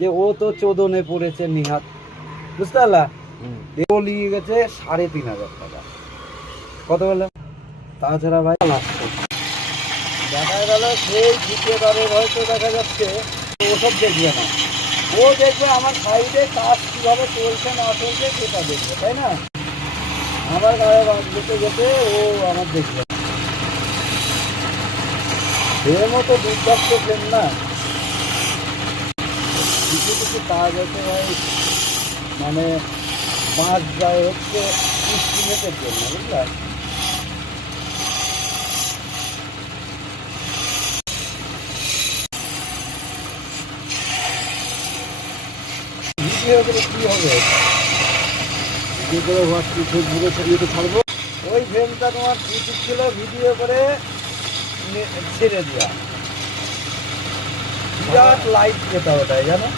যে ও তো চোদনে পড়েছে নিহাত, বুঝতে পারলা? ও নিয়ে গেছে 3,500 টাকা। কত বললো? তাছাড়া ভাই দেখা গেল সেই ঠিকাদারের হয়তো দেখা যাচ্ছে ওসব দেখবে না, ও দেখবে আমার সাইডে কাজ কিভাবে চলছে না চলছে সেটা দেখবে, তাই না? আমার গায়ে যেতে যেতে ও আমার দেখবে এর মতো দুর্দান্ত ট্রেন না। কিছু কিছু কাজ আছে ভাই, মানে মাছ যায় হচ্ছে ইস্টিমেটের জন্য, বুঝলা? ভিডিও করে কী হবে? ভিডিও করে হোয়াটসঅ্যাপ ফেসবুকে ছড়িয়ে তো ছাড়বো। ওই ফ্রেমটা তোমার উচিত ছিল ভিডিও করে ছেড়ে দেওয়া, বিরাট লাইট পেতা ওটাই, জানো?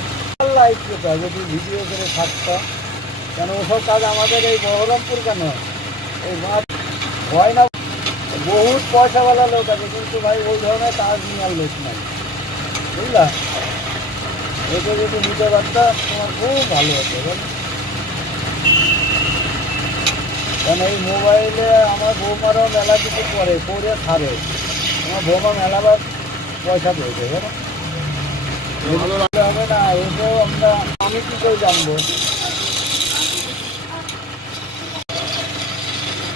লাইট পেতা যদি ভিডিও করে থাকতো। কেন ওসব কাজ আমাদের এই বহরমপুর কেন এই মাছ হয় না, বহুত পয়সাওয়ালা লোক আছে, কিন্তু ভাই ওই ধরনের কাজ নেওয়ার লোক নাই, বুঝলা? এটা যদি নিতে পারতা তোমার খুব ভালো হতো, জানো? কারণ এই মোবাইলে আমার বৌমারাও মেলা কিছু করে ছাড়ে, আমার বৌমা মেলাবার পয়সা পেয়েছে, জানো? এগুলো হবে না, এটাও আমি কি করে জানবো?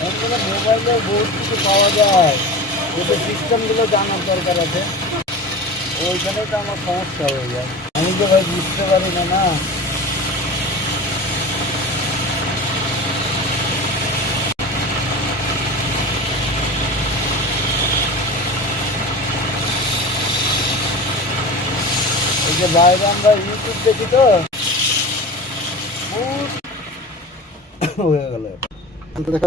এগুলো মোবাইলে বহুত কিছু পাওয়া যায়, ওদের সিস্টেমগুলো জানার দরকার আছে। ওইখানেই তো আমার সমস্যা হয়ে যায়, আমি তো ভাই বুঝতে পারি না। না এই যে বাইরে আমরা ইউটিউব দেখি তো বহুত হয়ে গেল।